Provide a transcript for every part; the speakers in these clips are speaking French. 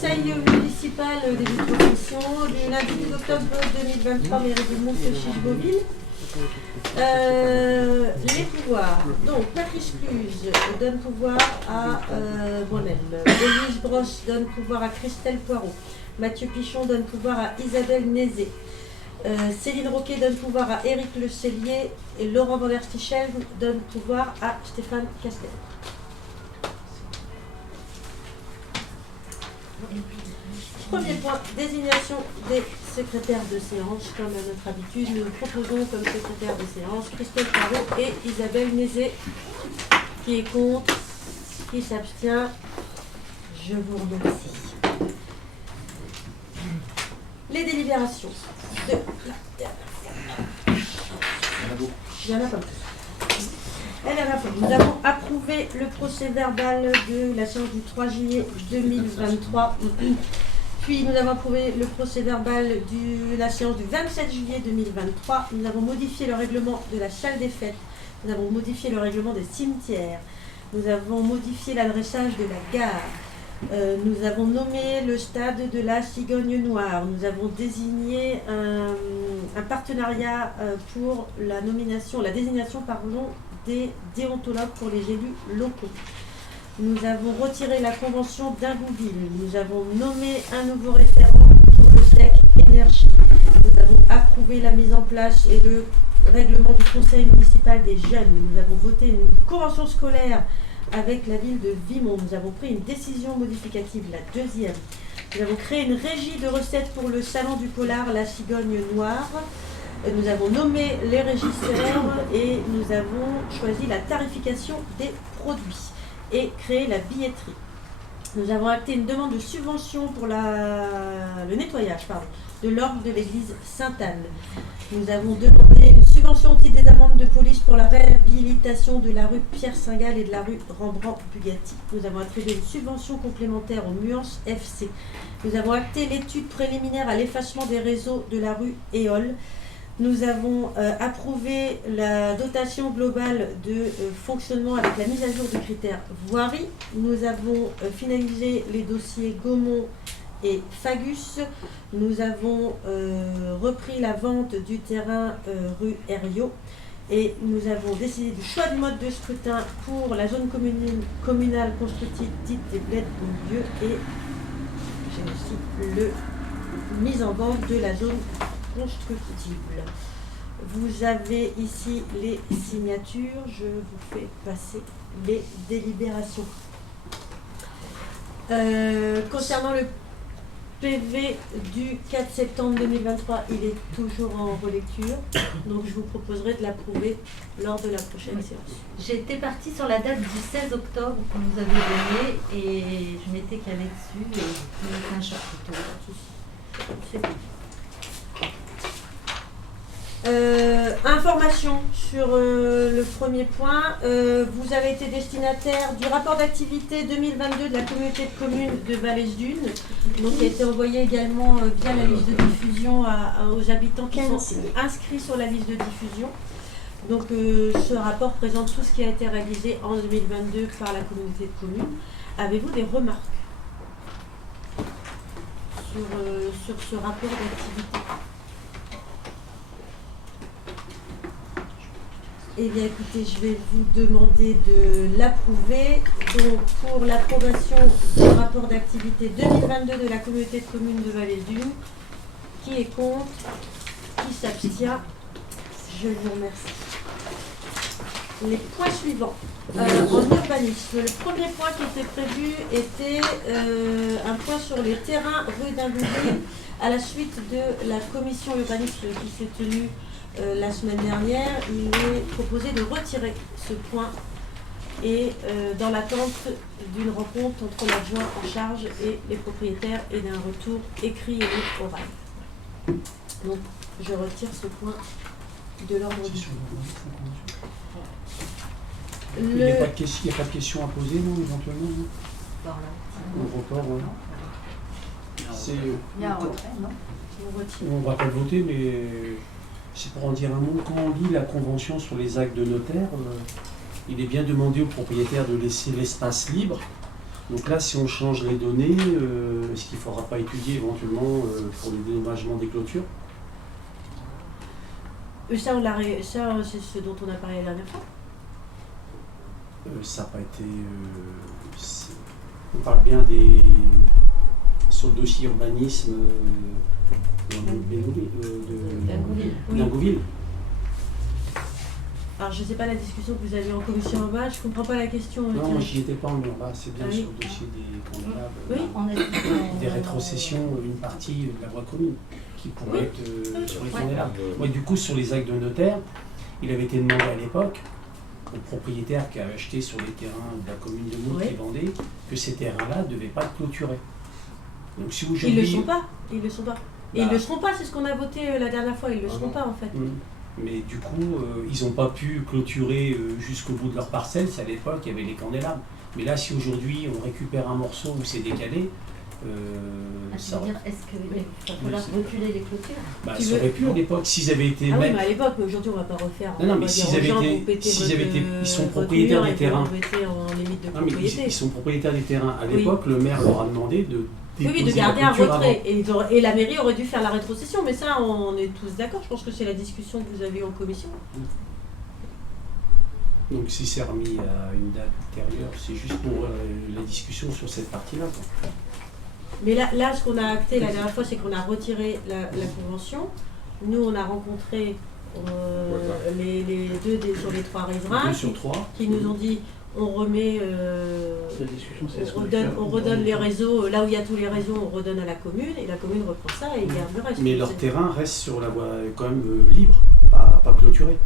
Conseil municipal des expositions du lundi 12 octobre 2023, mairie de Montfaucon-Beauville. Les pouvoirs. Donc, Patrice Cluse donne pouvoir à Bonel. Élise Brosse donne pouvoir à Christelle Poirot. Mathieu Pichon donne pouvoir à Isabelle Nézé. Céline Roquet donne pouvoir à Éric Le Cellier. Et Laurent Van der Stichel donne pouvoir à Stéphane Castel. Premier point, désignation des secrétaires de séance. Comme à notre habitude, nous proposons comme secrétaire de séance Christelle Poirot et Isabelle Nézé. Qui est contre? Qui s'abstient? Je vous remercie. Les délibérations de la dernière fois. Il y en a pas. Nous avons approuvé le procès verbal de la séance du 3 juillet 2023. Puis nous avons approuvé le procès verbal de la séance du 27 juillet 2023. Nous avons modifié le règlement de la salle des fêtes. Nous avons modifié le règlement des cimetières. Nous avons modifié l'adressage de la gare. Nous avons nommé le stade de la Cigogne Noire. Nous avons désigné un partenariat pour la désignation des déontologues pour les élus locaux. Nous avons retiré la convention d'Ingouville. Nous avons nommé un nouveau référent pour le SEC Énergie. Nous avons approuvé la mise en place et le règlement du conseil municipal des jeunes. Nous avons voté une convention scolaire avec la ville de Vimont. Nous avons pris une décision modificative, la deuxième. Nous avons créé une régie de recettes pour le salon du polar, la Cigogne Noire. Nous avons nommé les régisseurs et nous avons choisi la tarification des produits et créé la billetterie. Nous avons acté une demande de subvention pour le nettoyage de l'orgue de l'église Sainte-Anne. Nous avons demandé une subvention au titre des amendes de police pour la réhabilitation de la rue Pierre-Saint-Gall et de la rue Rembrandt-Bugatti. Nous avons attribué une subvention complémentaire au Muance FC. Nous avons acté l'étude préliminaire à l'effacement des réseaux de la rue Éole. Nous avons approuvé la dotation globale de fonctionnement avec la mise à jour du critère voirie. Nous avons finalisé les dossiers Gaumont et Fagus. Nous avons repris la vente du terrain rue Herriot. Et nous avons décidé du choix du mode de scrutin pour la zone communale constructive dite des bleds au lieu. Et j'ai aussi le mise en vente de la zone constructible. Vous avez ici les signatures. Je vous fais passer les délibérations. Concernant le PV du 4 septembre 2023, il est toujours en relecture. Donc je vous proposerai de l'approuver lors de la prochaine séance. J'étais partie sur la date du 16 octobre qu'on nous avait donnée et je m'étais calée dessus et je m'étais un chapitre. C'est bon. Information sur le premier point. Vous avez été destinataire du rapport d'activité 2022 de la communauté de communes de Vallès-Dunes, donc qui a été envoyé également via la liste de diffusion aux habitants qui sont inscrits sur la liste de diffusion. Donc ce rapport présente tout ce qui a été réalisé en 2022 par la communauté de communes. Avez-vous des remarques sur ce rapport d'activité? Eh bien, écoutez, je vais vous demander de l'approuver. Donc, pour l'approbation du rapport d'activité 2022 de la communauté de communes de Vallès-Dunes, qui est contre? Qui s'abstient? Je vous remercie. Les points suivants. En urbanisme, le premier point qui était prévu était un point sur les terrains rue d'Ingouville à la suite de la commission urbanisme qui s'est tenue la semaine dernière. Il est proposé de retirer ce point et dans l'attente d'une rencontre entre l'adjoint en charge et les propriétaires et d'un retour écrit et oral. Donc je retire ce point de l'ordre du jour. Il n'y a pas de question à poser, non, éventuellement, non? Au report, oui. Il y a un retrait, non? On ne va pas le voter, mais c'est pour en dire un mot. Quand on lit la convention sur les actes de notaire, il est bien demandé au propriétaire de laisser l'espace libre Donc là, si on change les données, est-ce qu'il ne faudra pas étudier éventuellement pour le dédommagement des clôtures? Ça, c'est ce dont on a parlé la dernière fois. Ça n'a pas été... on parle bien des... sur le dossier urbanisme d'Ingouville. Alors, je ne sais pas la discussion que vous avez en commission en bas, je ne comprends pas la question. Non, moi j'y étais pas en bas, c'est bien sur le dossier des candidats, des rétrocessions, une partie de la voie commune qui pourrait être sur les candidats. Moi, du coup, sur les actes de notaire, il avait été demandé à l'époque au propriétaire qui a acheté sur les terrains de la commune de Moult qui vendait que ces terrains-là ne devaient pas être clôturés. Donc, si ils ne le sont pas, ils le sont pas. Et ils ne le seront pas, c'est ce qu'on a voté la dernière fois, ils ne le seront pas en fait. Mais du coup, ils n'ont pas pu clôturer jusqu'au bout de leur parcelle. C'est à l'époque, il y avait les candélabres. Mais là, si aujourd'hui on récupère un morceau où c'est décalé, ça veut dire, est-ce qu'il va falloir reculer les clôtures? Ça aurait pu à l'époque, s'ils avaient été... Ah oui, mais à l'époque, mais aujourd'hui on ne va pas refaire. Non, mais s'ils avaient été... Ils sont propriétaires des terrains. Non, mais ils sont propriétaires des terrains. À l'époque, le maire leur a demandé de... Oui, de garder un retrait. Et la mairie aurait dû faire la rétrocession, mais ça, on est tous d'accord. Je pense que c'est la discussion que vous avez eue en commission. Donc si c'est remis à une date ultérieure, c'est juste pour la discussion sur cette partie-là. Mais là, ce qu'on a acté la dernière fois, c'est qu'on a retiré la convention. Nous, on a rencontré les deux sur les trois riverains qui nous ont dit on remet, on redonne les réseaux, là où il y a tous les réseaux, on redonne à la commune et la commune reprend ça et garde le reste. Mais leur terrain reste sur la voie quand même libre, pas clôturé.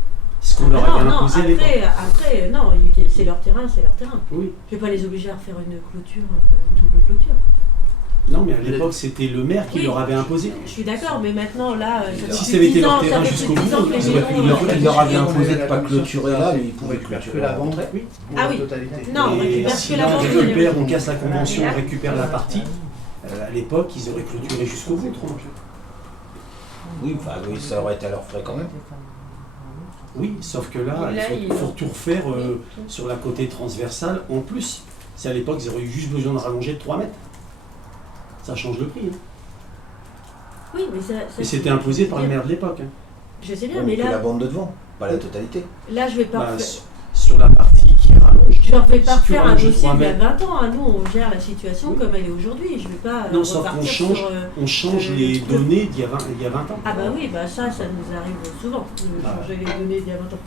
Ce qu'on leur avait imposé à l'époque. Après, non, c'est leur terrain, c'est leur terrain. Oui. Je ne vais pas les obliger à refaire une clôture, une double clôture. Non, mais à l'époque, c'était le maire qui leur avait imposé. Je suis d'accord, mais maintenant, là, si ça avait été leur terrain jusqu'au bout, il leur avait imposé de ne pas clôturer là, mais ils pouvaient clôturer la vente. Ah oui, non, on récupère que la vente. On casse la convention, on récupère la partie. À l'époque, ils auraient clôturé jusqu'au bout. Oui, ça aurait été à leurs frais quand même. Oui, sauf que là, il faut tout refaire sur la côté transversale en plus. C'est à l'époque, ils auraient eu juste besoin de rallonger de 3 mètres. Ça change le prix. Oui, mais ça et c'était imposé par le maire de l'époque. Je sais bien, mais là... la bande de devant, pas la totalité. Là, je vais pas... sur la partie qui rallonge... Je ne vais pas refaire un dossier d'il y a 20 ans. Nous, on gère la situation comme elle est aujourd'hui. Je ne vais pas non, sauf qu'on change les données d'il y a 20 ans. Ah bah oui, ça nous arrive souvent, de changer les données d'il y a 20 ans.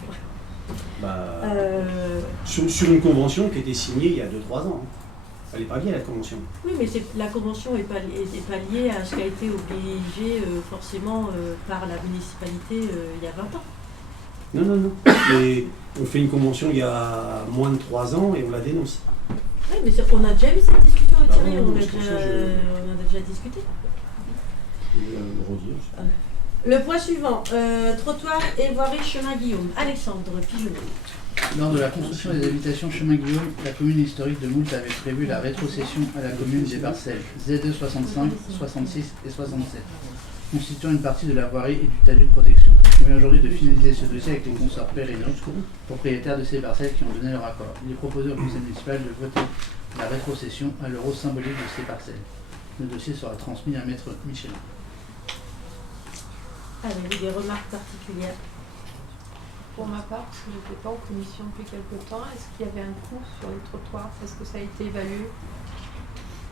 Sur une convention qui a été signée il y a 2-3 ans. Elle n'est pas liée à la convention. Oui, mais la convention n'est pas liée à ce qui a été obligé forcément par la municipalité il y a 20 ans. Non. Mais on fait une convention il y a moins de 3 ans et on la dénonce. Oui, mais on a déjà eu cette discussion, Thierry, on a déjà discuté. Le point suivant, trottoir et voirie chemin Guillaume. Alexandre Pigeonnet. Lors de la construction des habitations chemin Guillaume, la commune historique de Moult avait prévu la rétrocession à la commune des parcelles Z2 65, 66 et 67, constituant une partie de la voirie et du talus de protection. Il convient aujourd'hui de finaliser ce dossier avec les consorts Perrino, propriétaires de ces parcelles qui ont donné leur accord. Il est proposé au conseil municipal de voter la rétrocession à l'euro symbolique de ces parcelles. Le dossier sera transmis à Maître Michelin. Avez-vous des remarques particulières? Pour ma part, parce que je n'étais pas en commission depuis quelque temps, est-ce qu'il y avait un coût sur les trottoirs? Est-ce que ça a été évalué?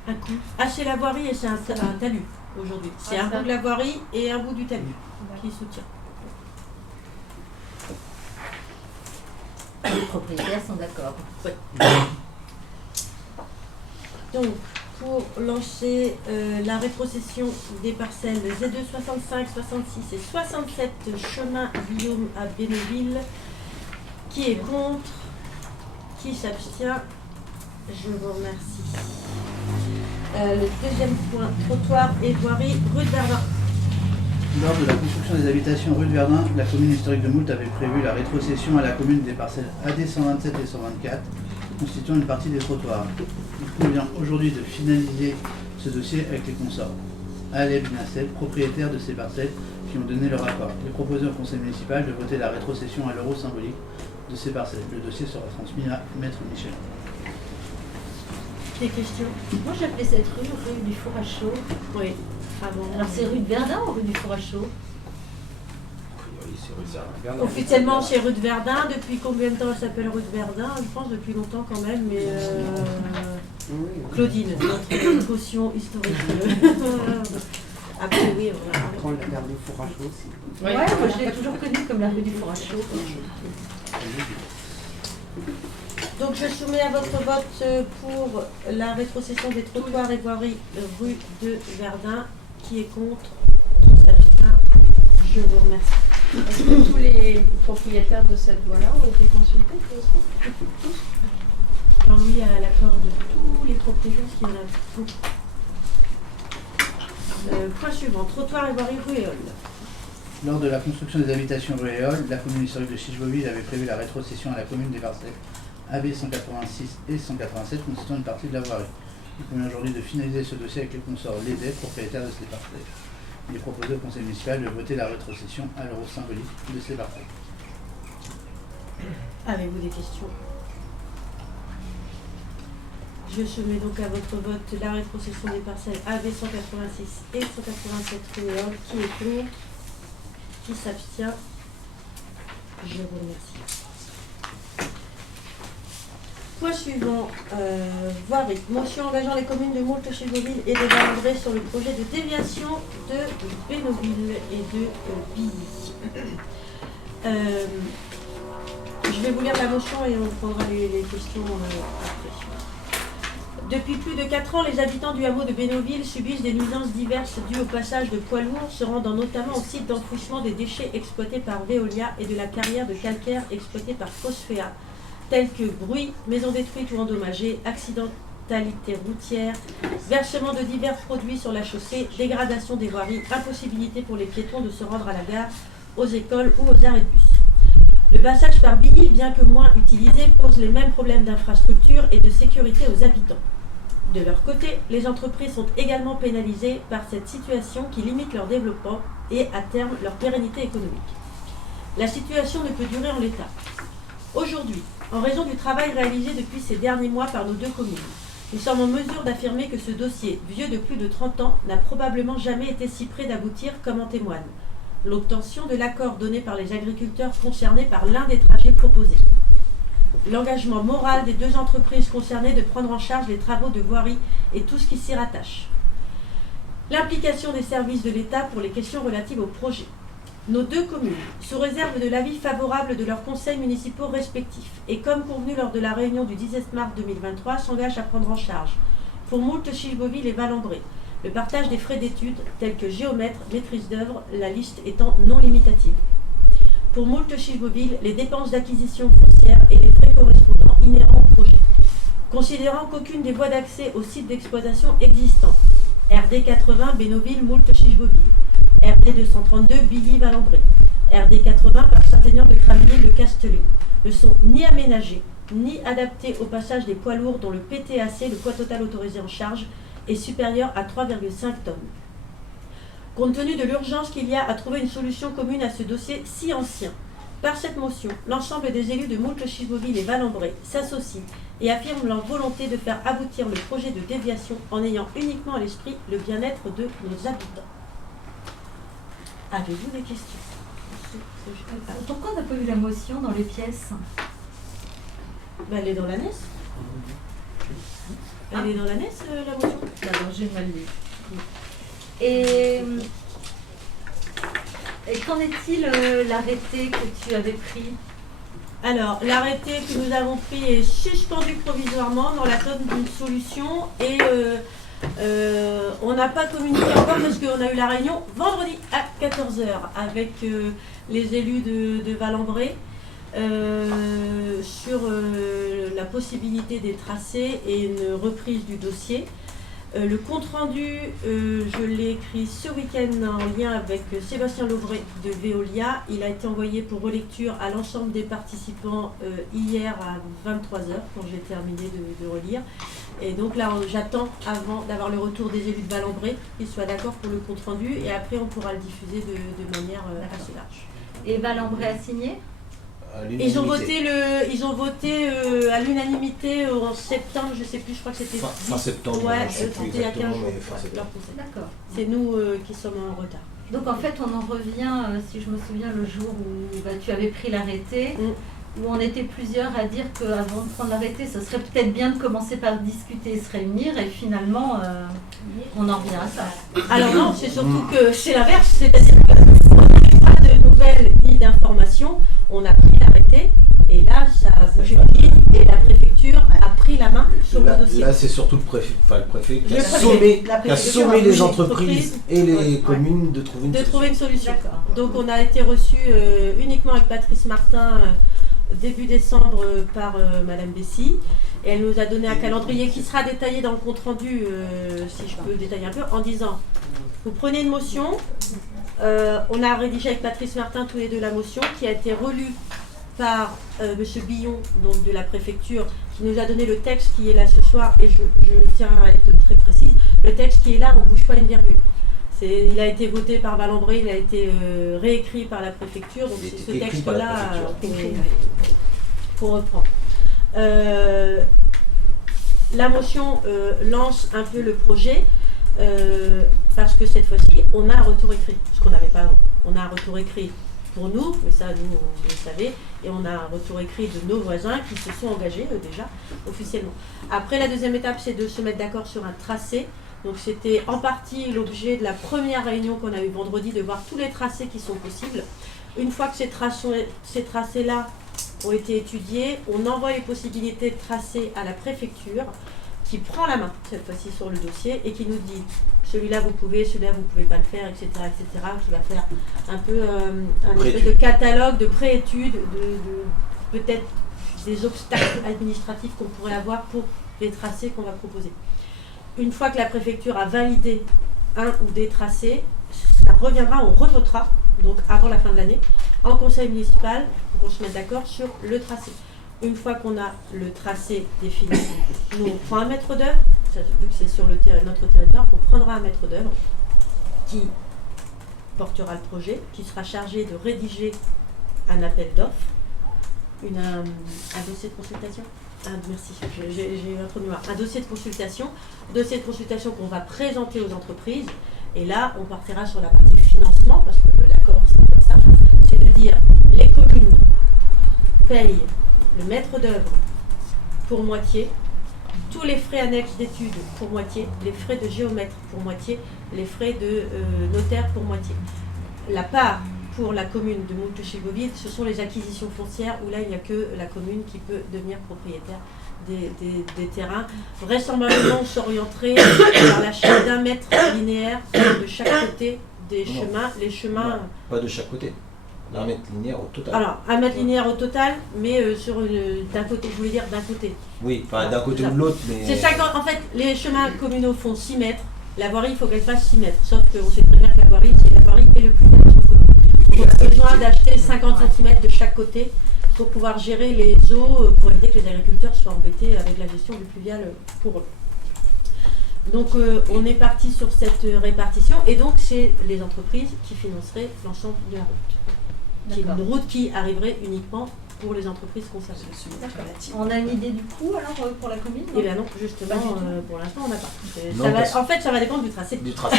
Un coût? Ah, c'est la voirie et c'est un talus aujourd'hui. C'est un bout de la voirie et un bout du talus qui soutient. Les propriétaires sont d'accord. Oui. Donc, pour lancer la rétrocession des parcelles Z2 65, 66 et 67 chemin Guillaume à Bénéville, qui est contre, qui s'abstient, je vous remercie. Le deuxième point, trottoir et voirie, rue de Verdun. Lors de la construction des habitations rue de Verdun, la commune historique de Moult avait prévu la rétrocession à la commune des parcelles AD 127 et 124, constituant une partie des trottoirs. Il convient aujourd'hui de finaliser ce dossier avec les consorts Aleb Nacel, propriétaires de ces parcelles qui ont donné leur accord. Il est proposé au conseil municipal de voter la rétrocession à l'euro symbolique de ces parcelles. Le dossier sera transmis à Maître Michel. Des questions? Moi j'appelais cette rue du Four à Chaud. Oui. Ah bon. Alors c'est rue de Verdun ou rue du Four à Chaud? Officiellement c'est rue de Verdun. Depuis combien de temps elle s'appelle rue de Verdun? Je pense depuis longtemps quand même, mais Claudine, notre caution historique. Après oui, on a Quand la gare du Four à Chaud aussi. Ouais, moi je l'ai toujours connue comme la rue du Four à Chaud. Donc je soumets à votre vote pour la rétrocession des trottoirs et voiries rue de Verdun. Qui est contre? Qui s'abstient? Je vous remercie. Est-ce que tous les propriétaires de cette voie-là ont été consultés tous? Jean-Louis a l'accord de tous les propriétaires, parce qu'il y en a beaucoup. Point suivant, trottoir et voirie rue Éole. Lors de la construction des habitations rue Éole, la commune historique de Chicheville avait prévu la rétrocession à la commune des parcelles AB 186 et 187 constituant une partie de la voirie. Il convient aujourd'hui de finaliser ce dossier avec les consorts Lédet, propriétaires de ces parcelles. Il est proposé au conseil municipal de voter la rétrocession à l'euro symbolique de ces parcelles. Avez-vous des questions? Je soumets donc à votre vote la rétrocession des parcelles AB 186 et 187 rue Éole. Qui est contre? Qui s'abstient? Je vous remercie. Point suivant, voirie. Motion engageant les communes de Moultes-Chicheville et de Valandré sur le projet de déviation de Bénouville et de Billy. Je vais vous lire la motion et on prendra les questions après. Depuis plus de 4 ans, les habitants du hameau de Bénouville subissent des nuisances diverses dues au passage de poids lourds se rendant notamment au site d'enfouissement des déchets exploités par Veolia et de la carrière de calcaire exploitée par Phosphea, tels que bruit, maisons détruites ou endommagées, accidentalité routière, versement de divers produits sur la chaussée, dégradation des voiries, impossibilité pour les piétons de se rendre à la gare, aux écoles ou aux arrêts de bus. Le passage par Billy, bien que moins utilisé, pose les mêmes problèmes d'infrastructure et de sécurité aux habitants. De leur côté, les entreprises sont également pénalisées par cette situation qui limite leur développement et, à terme, leur pérennité économique. La situation ne peut durer en l'état. Aujourd'hui, en raison du travail réalisé depuis ces derniers mois par nos deux communes, nous sommes en mesure d'affirmer que ce dossier, vieux de plus de 30 ans, n'a probablement jamais été si près d'aboutir comme en témoigne l'obtention de l'accord donné par les agriculteurs concernés par l'un des trajets proposés, l'engagement moral des deux entreprises concernées de prendre en charge les travaux de voirie et tout ce qui s'y rattache, l'implication des services de l'État pour les questions relatives au projet. Nos deux communes, sous réserve de l'avis favorable de leurs conseils municipaux respectifs et comme convenu lors de la réunion du 17 mars 2023, s'engagent à prendre en charge, pour Moultes-Chicheville et Valandré, le partage des frais d'études tels que géomètre, maîtrise d'œuvre, la liste étant non limitative. Pour Moultes-Chicheville, les dépenses d'acquisition foncière et les frais correspondants inhérents au projet. Considérant qu'aucune des voies d'accès au site d'exploitation existant, RD 80 Bénouville Moultes-Chicheville, RD 232 Billy-Valandré, RD 80 par Saint-Aignan de Cramilly de Castellet, ne sont ni aménagés, ni adaptés au passage des poids lourds dont le PTAC, le poids total autorisé en charge, est supérieur à 3,5 tonnes. Compte tenu de l'urgence qu'il y a à trouver une solution commune à ce dossier si ancien, par cette motion, l'ensemble des élus de Moultes-Chicheville et Valandré s'associent et affirment leur volonté de faire aboutir le projet de déviation en ayant uniquement à l'esprit le bien-être de nos habitants. Avez-vous des questions? Pourquoi on n'a pas eu la motion dans les pièces? Elle est dans la NES. Elle est dans la NES, la motion. D'accord, j'ai mal lu. Et qu'en est-il l'arrêté que tu avais pris? Alors, l'arrêté que nous avons pris est suspendu provisoirement dans l'attente d'une solution et on n'a pas communiqué encore parce qu'on a eu la réunion vendredi à 14h avec les élus de Valandré sur la possibilité des tracés et une reprise du dossier. Le compte-rendu, je l'ai écrit ce week-end en lien avec Sébastien Lovray de Veolia. Il a été envoyé pour relecture à l'ensemble des participants hier à 23h, quand j'ai terminé de relire. Et donc là, j'attends avant d'avoir le retour des élus de Valandré, qu'ils soient d'accord pour le compte-rendu, et après on pourra le diffuser de manière assez large. Et Valandré a signé? Ils ont voté à l'unanimité en septembre, je sais plus, je crois que c'était fin septembre, ouais, je sais plus c'était il y a 15 exactement, jours. mais fin septembre. D'accord. C'est nous qui sommes en retard. Donc en fait, on en revient, si je me souviens, le jour où tu avais pris l'arrêté, où on était plusieurs à dire qu'avant de prendre l'arrêté, ce serait peut-être bien de commencer par discuter et se réunir, et finalement, on en revient à ça. Alors non, c'est surtout que c'est l'inverse, c'est-à-dire qu'on n'avait pas de nouvelles ni d'informations, on a pris l'arrêté, et là, ça a bougé de ligne, et la préfecture a pris la main sur le dossier. Là, c'est surtout le préfet qui a sommé les entreprises et les communes de trouver une solution. Donc on a été reçu uniquement avec Patrice Martin début décembre par Madame Bessy. Et elle nous a donné un calendrier qui sera détaillé dans le compte-rendu, si je peux détailler un peu, en disant, vous prenez une motion, on a rédigé avec Patrice Martin tous les deux la motion qui a été relue par M. Billon, donc de la préfecture, qui nous a donné le texte qui est là ce soir, et je tiens à être très précise, le texte qui est là, on ne bouge pas une virgule. Il a été voté par Valembré, il a été réécrit par la préfecture, donc c'est ce texte-là qu'on reprend. La motion lance un peu le projet, parce que cette fois-ci, on a un retour écrit, ce qu'on n'avait pas avant. On a un retour écrit pour nous, mais ça, nous, on le savait, et on a un retour écrit de nos voisins qui se sont engagés déjà, officiellement. Après, la deuxième étape, c'est de se mettre d'accord sur un tracé. Donc c'était en partie l'objet de la première réunion qu'on a eue vendredi, de voir tous les tracés qui sont possibles. Une fois que ces tracés-là ont été étudiés, on envoie les possibilités de tracés à la préfecture, qui prend la main, cette fois-ci, sur le dossier, et qui nous dit celui-là vous pouvez, celui-là vous ne pouvez pas le faire, etc., etc., qui va faire un peu un espèce de catalogue de préétudes, de peut-être des obstacles administratifs qu'on pourrait avoir pour les tracés qu'on va proposer. Une fois que la préfecture a validé un ou des tracés, ça reviendra, on revotera, donc avant la fin de l'année, en conseil municipal, pour qu'on se mette d'accord sur le tracé. Une fois qu'on a le tracé défini, nous on prend un maître d'œuvre, vu que c'est sur notre territoire, on prendra un maître d'œuvre qui portera le projet, qui sera chargé de rédiger un appel d'offres, un dossier de consultation. Merci, j'ai eu un trou de mémoire. Un dossier de consultation qu'on va présenter aux entreprises. Et là, on partira sur la partie financement, parce que l'accord, c'est comme ça. C'est de dire, les communes payent le maître d'œuvre pour moitié, tous les frais annexes d'études pour moitié, les frais de géomètre pour moitié, les frais de notaire pour moitié. La part pour la commune de Moultouchy-Beauville, ce sont les acquisitions foncières où là, il n'y a que la commune qui peut devenir propriétaire des terrains. Vraisemblablement, on s'orienterait vers l'achat d'un mètre linéaire de chaque côté des chemins. Les chemins... Non, pas de chaque côté. Un mètre linéaire au total. Alors, un mètre linéaire au total, mais d'un côté, je voulais dire d'un côté. Oui, enfin d'un côté ou de l'autre, mais... C'est 50, en fait, les chemins communaux font 6 mètres. La voirie, il faut qu'elle fasse 6 mètres. Sauf qu'on sait très bien que la voirie est le plus large. On a besoin d'acheter 50 cm de chaque côté pour pouvoir gérer les eaux, pour éviter que les agriculteurs soient embêtés avec la gestion du pluvial pour eux. Donc on est parti sur cette répartition, et donc c'est les entreprises qui financeraient l'ensemble de la route. Qui est une route qui arriverait uniquement pour les entreprises concernées. On a une idée du coût alors pour la commune? Eh bien non, justement, pour l'instant on n'a pas. En fait, ça va dépendre du tracé. Du tracé,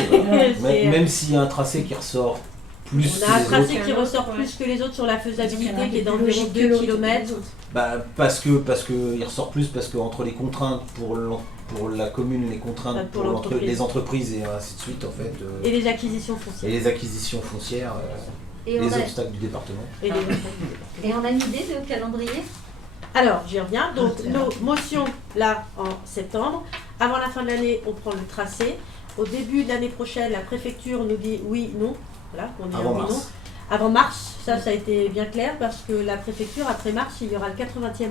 voilà. Même s'il y a un tracé qui ressort plus on a un tracé qui ressort plus que les autres sur la faisabilité, qui est d'environ 2 km. Bah, parce que il ressort plus, parce que entre les contraintes pour la commune, les contraintes pour les entreprises et ainsi de suite en fait. Et les acquisitions foncières. Et les acquisitions foncières, les obstacles du département. Et on a une idée de calendrier? Alors, j'y reviens. Donc, nos motions, là, en septembre. Avant la fin de l'année, on prend le tracé. Au début de l'année prochaine, la préfecture nous dit oui, non. Voilà, on dit avant oui, mars. non. Avant mars, ça a été bien clair, parce que la préfecture, après mars, il y aura le 80e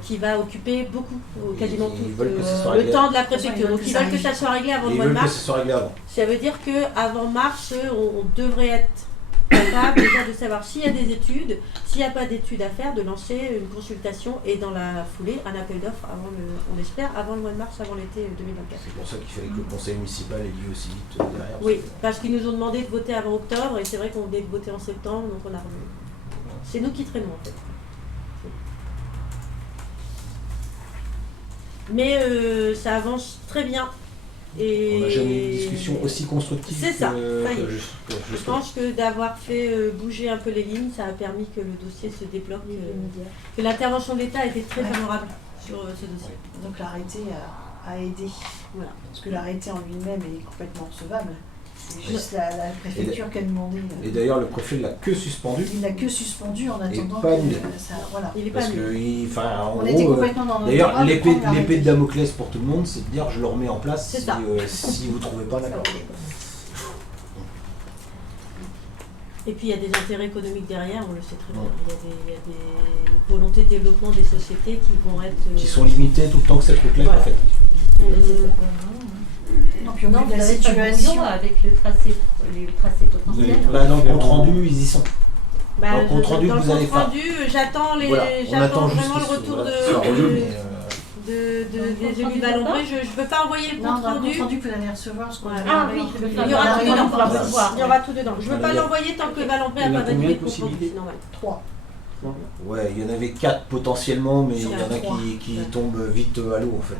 qui va occuper beaucoup, quasiment tout le temps de la préfecture. Donc, ils veulent que ça soit réglé avant le mois de mars. Que ça soit réglé avant. Ça veut dire qu'avant mars, on devrait être capable déjà de savoir s'il y a des études, s'il n'y a pas d'études à faire, de lancer une consultation et dans la foulée un appel d'offres on espère, avant le mois de mars, avant l'été 2024. C'est pour ça qu'il fallait que le conseil municipal ait lieu aussi vite derrière. Oui, parce qu'ils nous ont demandé de voter avant octobre et c'est vrai qu'on venait de voter en septembre, donc on a revenu. C'est nous qui traînons en fait. Mais ça avance très bien. Et On n'a jamais eu une discussion aussi constructive. C'est ça, ça y est. Je pense que d'avoir fait bouger un peu les lignes, ça a permis que le dossier se débloque, que l'intervention de l'État a été très favorable sur ce dossier. Donc l'arrêté a aidé. Voilà. Parce que l'arrêté en lui-même est complètement recevable. C'est juste la préfecture qui a demandé. Et d'ailleurs, le préfet l'a que suspendu. Il l'a que suspendu en attendant pas que annulé. ça. Voilà. Il est pas Parce que, en on gros, était complètement dans notre d'ailleurs, droit de l'épée prendre l'arrêté. de Damoclès pour tout le monde, c'est de dire je le remets en place C'est ça. si vous ne trouvez pas d'accord. Et puis il y a des intérêts économiques derrière, on le sait très bien. Il y a des volontés de développement des sociétés qui vont être... Qui sont limitées tout le temps que cette route-là est Voilà. pas faite. Non, puis on Non, a vous la n'avez pas de situation. brouillon avec les tracés potentiels. Là, dans le compte rendu, ils y sont. Bah, Dans le compte rendu dans que le vous allez compte faire. rendu, j'attends Voilà, on attend juste vraiment le qu'ils retour soient- qu'ils soient relevés, des élus vallombrés. Je ne peux pas envoyer le Non, compte dans le rendu. compte rendu que vous allez recevoir, parce qu'on Ouais. avait Ah envoyé oui, en le premier. Il y aura tout Voilà, dedans. on pourra le voir. Il y aura tout dedans. Je ne peux Voilà, pas il y a- l'envoyer tant que Vallombré il y n'a en a pas validé combien le de compte rendu. possibilités C'est normal. 3. Ouais, il y en avait 4 potentiellement, mais il y en a Trois. qui tombent vite à l'eau en fait.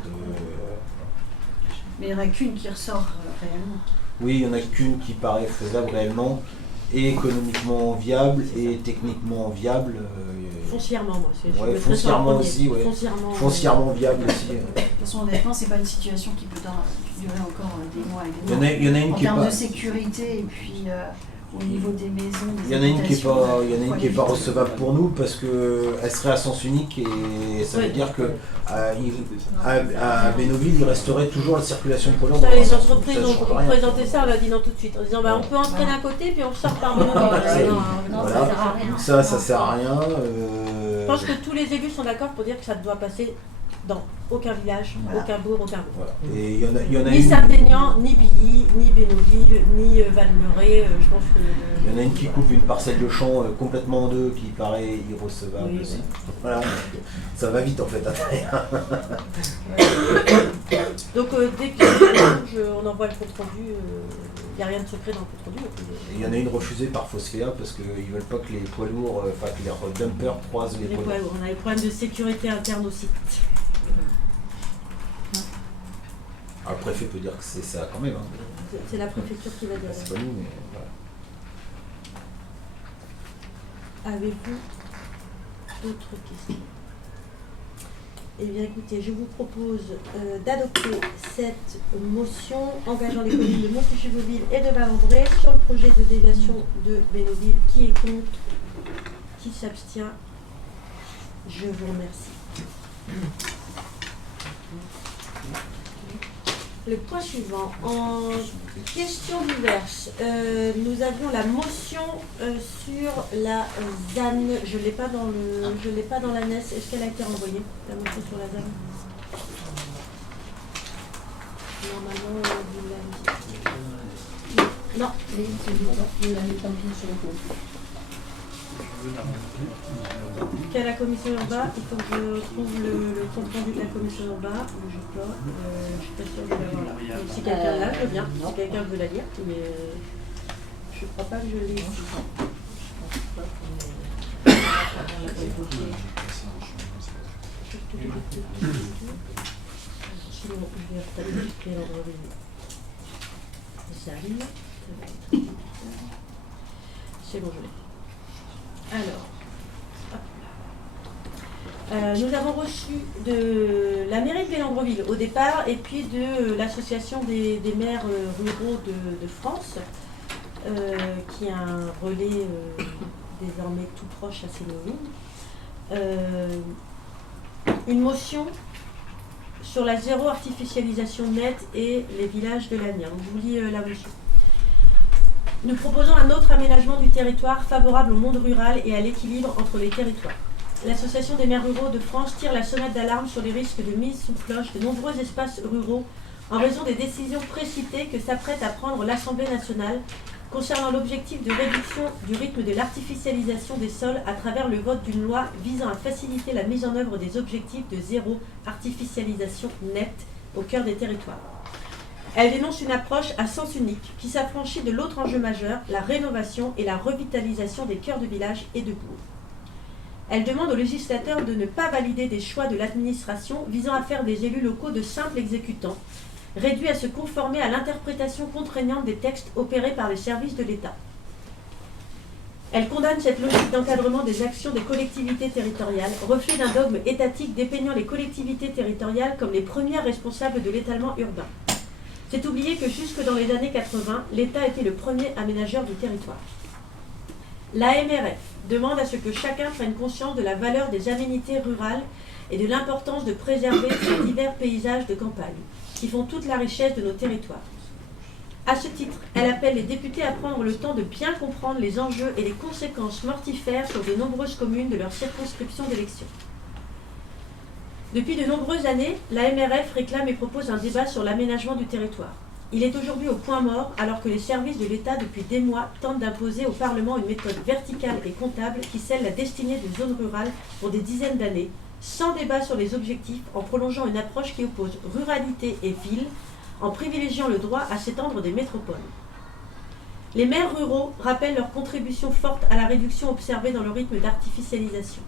Mais il n'y en a qu'une qui ressort réellement. Oui, il y en a qu'une qui paraît faisable réellement, et économiquement viable, et techniquement viable. Foncièrement, moi. Je Ouais, mettrais ça en foncièrement premier. aussi, ouais. Foncièrement, viable aussi. De toute façon, honnêtement, c'est pas une situation qui peut durer encore des mois et des mois. Il y en a une En qui est termes pas. de sécurité et puis au niveau des maisons, des Il y en a une qui est habitations, pas, il y en a faut une qui est aller pas vite. recevable pour nous parce que elle serait à sens unique et ça veut Oui. dire que à Bénouville il resterait toujours la circulation de poids lourds. Ça, dans les un sens, entreprises ça ont change rien. présenté ça, on l'a dit non tout de suite, en disant bah, on peut entrer d'un côté puis on ressort par de l'autre. Voilà. Non, Voilà. ça sert à rien. Ça sert à rien. Je pense que tous les élus sont d'accord pour dire que ça ne doit passer dans aucun village, Voilà. aucun bourg, aucun bourg. Voilà. Et il y en a Ni une. Saint-Aignan, ni Billy, ni Bénouville, ni Valmeret, je pense que... Il y en a une qui coupe une parcelle de champ complètement en deux qui paraît irrecevable Oui, aussi. oui. Voilà. Ça va vite en fait après. Donc dès qu'on envoie le compte rendu, il n'y a rien de secret dans le compte rendu. Et il y en a une refusée par Phosphea parce qu'ils veulent pas que les poids lourds, enfin que les dumpers croisent les Les poids poids lourds. lourds. On a des problèmes de sécurité interne aussi. Alors, le préfet peut dire que c'est ça quand même. Hein. C'est la préfecture qui va dire. C'est pas nous, mais voilà. Avez-vous d'autres questions? Eh bien écoutez, je vous propose d'adopter cette motion engageant les communes de Montécheville et de Valombré sur le projet de déviation de Bénouville. Qui est contre? Qui s'abstient? Je vous remercie. Le point suivant, en question diverses, nous avions la motion sur la ZAN. Je l'ai pas dans l'annexe. Est-ce qu'elle a été renvoyée, la motion sur la ZAN? Normalement, vous l'avez. Non, vous l'avez pas mis sur le compte. Qu'à la commission urbaine, il faut que je trouve le compte rendu de la commission urbaine. Je sais pas, je suis pas sûre de l'avoir là. Donc, si quelqu'un l'a, je veux bien. Si quelqu'un veut la lire, mais je crois pas que je l'ai ici. Sinon, je vais retaper les endroits Saline. C'est bon, je l'ai. Alors, nous avons reçu de la mairie de Bélambreville au départ et puis de l'association des maires ruraux de France qui a un relais désormais tout proche à Sénoville. Une motion sur la zéro artificialisation nette et les villages de l'avenir. Donc, je vous lis la motion. Nous proposons un autre aménagement du territoire favorable au monde rural et à l'équilibre entre les territoires. L'Association des maires ruraux de France tire la sonnette d'alarme sur les risques de mise sous cloche de nombreux espaces ruraux en raison des décisions précitées que s'apprête à prendre l'Assemblée nationale concernant l'objectif de réduction du rythme de l'artificialisation des sols à travers le vote d'une loi visant à faciliter la mise en œuvre des objectifs de zéro artificialisation nette au cœur des territoires. Elle dénonce une approche à sens unique qui s'affranchit de l'autre enjeu majeur, la rénovation et la revitalisation des cœurs de village et de bourgs. Elle demande aux législateurs de ne pas valider des choix de l'administration visant à faire des élus locaux de simples exécutants, réduits à se conformer à l'interprétation contraignante des textes opérés par les services de l'État. Elle condamne cette logique d'encadrement des actions des collectivités territoriales, reflet d'un dogme étatique dépeignant les collectivités territoriales comme les premières responsables de l'étalement urbain. C'est oublier que jusque dans les années 80, l'État était le premier aménageur du territoire. L'AMRF demande à ce que chacun prenne conscience de la valeur des aménités rurales et de l'importance de préserver ces divers paysages de campagne, qui font toute la richesse de nos territoires. À ce titre, elle appelle les députés à prendre le temps de bien comprendre les enjeux et les conséquences mortifères sur de nombreuses communes de leur circonscription d'élection. Depuis de nombreuses années, l'AMRF réclame et propose un débat sur l'aménagement du territoire. Il est aujourd'hui au point mort alors que les services de l'État depuis des mois tentent d'imposer au Parlement une méthode verticale et comptable qui scelle la destinée des zones rurales pour des dizaines d'années, sans débat sur les objectifs, en prolongeant une approche qui oppose ruralité et ville, en privilégiant le droit à s'étendre des métropoles. Les maires ruraux rappellent leur contribution forte à la réduction observée dans le rythme d'artificialisation.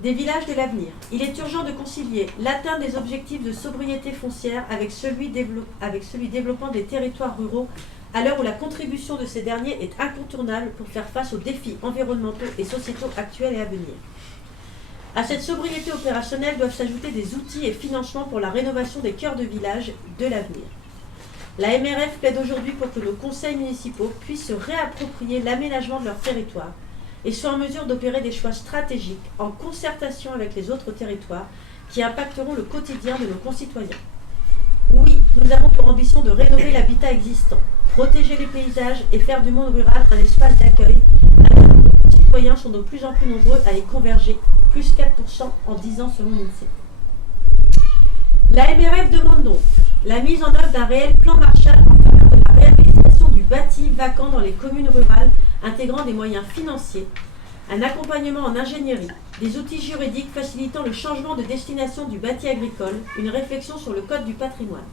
Des villages de l'avenir. Il est urgent de concilier l'atteinte des objectifs de sobriété foncière avec celui développant des territoires ruraux à l'heure où la contribution de ces derniers est incontournable pour faire face aux défis environnementaux et sociétaux actuels et à venir. À cette sobriété opérationnelle doivent s'ajouter des outils et financements pour la rénovation des cœurs de village de l'avenir. La MRF plaide aujourd'hui pour que nos conseils municipaux puissent se réapproprier l'aménagement de leur territoire et soient en mesure d'opérer des choix stratégiques en concertation avec les autres territoires qui impacteront le quotidien de nos concitoyens. Oui, nous avons pour ambition de rénover l'habitat existant, protéger les paysages et faire du monde rural un espace d'accueil, alors que nos concitoyens sont de plus en plus nombreux à y converger, plus 4% en 10 ans selon l'INSEE. La MRF demande donc la mise en œuvre d'un réel plan Marshall en faveur de la réhabilitation du bâti vacant dans les communes rurales, intégrant des moyens financiers, un accompagnement en ingénierie, des outils juridiques facilitant le changement de destination du bâti agricole, une réflexion sur le code du patrimoine.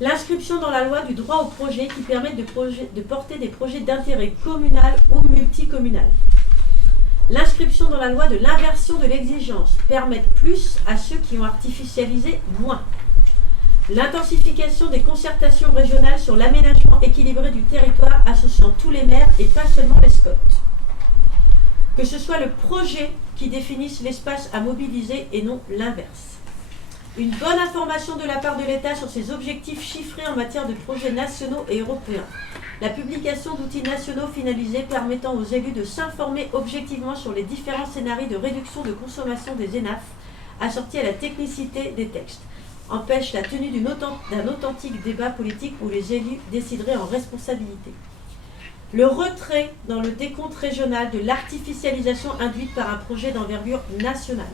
L'inscription dans la loi du droit au projet qui permet de porter des projets d'intérêt communal ou multicommunal. L'inscription dans la loi de l'inversion de l'exigence, permettre plus à ceux qui ont artificialisé moins. L'intensification des concertations régionales sur l'aménagement équilibré du territoire associant tous les maires et pas seulement les SCOT. Que ce soit le projet qui définisse l'espace à mobiliser et non l'inverse. Une bonne information de la part de l'État sur ses objectifs chiffrés en matière de projets nationaux et européens. La publication d'outils nationaux finalisés permettant aux élus de s'informer objectivement sur les différents scénarios de réduction de consommation des ENAF, assortis à la technicité des textes, empêche la tenue d'un authentique débat politique où les élus décideraient en responsabilité. Le retrait dans le décompte régional de l'artificialisation induite par un projet d'envergure nationale.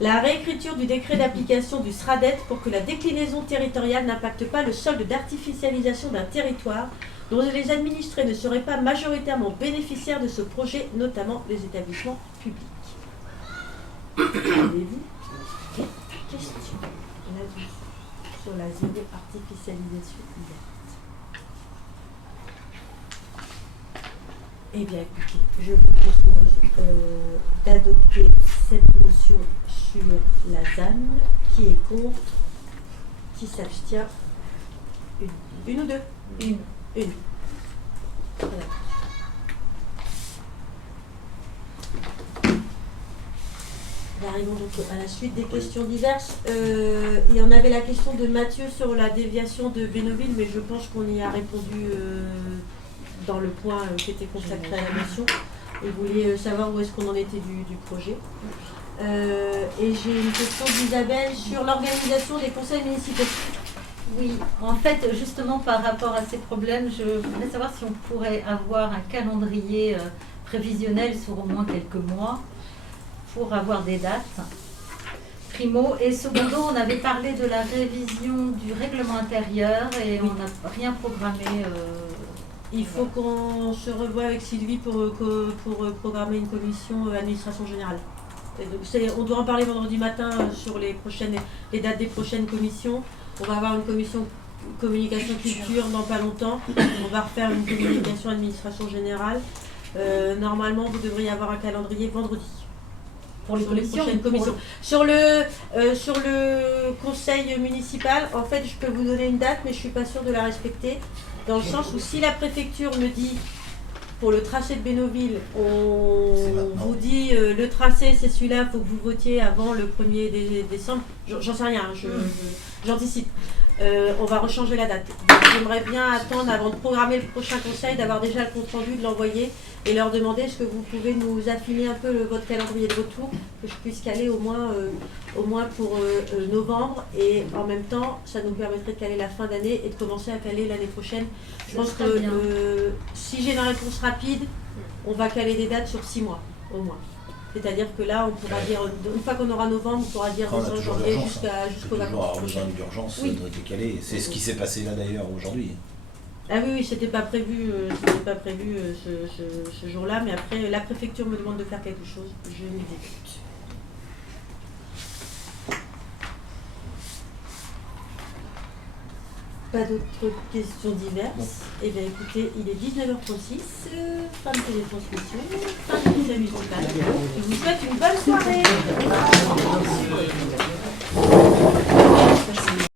La réécriture du décret d'application du SRADET pour que la déclinaison territoriale n'impacte pas le solde d'artificialisation d'un territoire dont les administrés ne seraient pas majoritairement bénéficiaires de ce projet, notamment les établissements publics. Avez-vous des questions là-dessus sur la zéro artificialisation verte? Eh bien, écoutez, je vous propose d'adopter cette motion sur la ZAN. Qui est contre? Qui s'abstient? Une ou deux? Une. Voilà. Nous arrivons donc à la suite des questions diverses. Il y en avait la question de Mathieu sur la déviation de Bénouville, mais je pense qu'on y a répondu dans le point qui était consacré à la motion. Vous vouliez savoir où est-ce qu'on en était du projet. Et j'ai une question d'Isabelle sur l'organisation des conseils municipaux. Oui, en fait, justement par rapport à ces problèmes, je voudrais savoir si on pourrait avoir un calendrier prévisionnel sur au moins quelques mois pour avoir des dates. Primo. Et secondo, on avait parlé de la révision du règlement intérieur et on n'a rien programmé. Il faut qu'on se revoie avec Sylvie pour programmer une commission administration générale. On doit en parler vendredi matin sur les dates des prochaines commissions. On va avoir une commission communication culture dans pas longtemps. On va refaire une communication administration générale. Normalement, vous devriez avoir un calendrier vendredi. Pour les commissions. Sur le conseil municipal, en fait, je peux vous donner une date, mais je ne suis pas sûre de la respecter. Dans le sens où si la préfecture me dit, pour le tracé de Bénouville, on vous dit le tracé c'est celui-là, il faut que vous votiez avant le 1er décembre, j'en sais rien, j'anticipe. On va rechanger la date. J'aimerais bien attendre avant de programmer le prochain conseil, d'avoir déjà le compte rendu, de l'envoyer et leur demander est-ce que vous pouvez nous affiner un peu votre calendrier de retour, que je puisse caler au moins pour novembre, et en même temps ça nous permettrait de caler la fin d'année et de commencer à caler l'année prochaine. Je pense que si j'ai une réponse rapide, on va caler des dates sur 6 mois au moins. C'est-à-dire que là, on pourra dire, une fois qu'on aura novembre, on pourra dire janvier jusqu'au vacances. On besoin d'urgence de décaler. C'est ce qui s'est passé là d'ailleurs aujourd'hui. Ah oui, c'était pas prévu, ce jour-là, mais après, la préfecture me demande de faire quelque chose, je l'exécute. Pas d'autres questions diverses. Eh bien écoutez, il est 19h36, fin de télétransmission, fin de conseil municipal. Je vous souhaite une bonne soirée.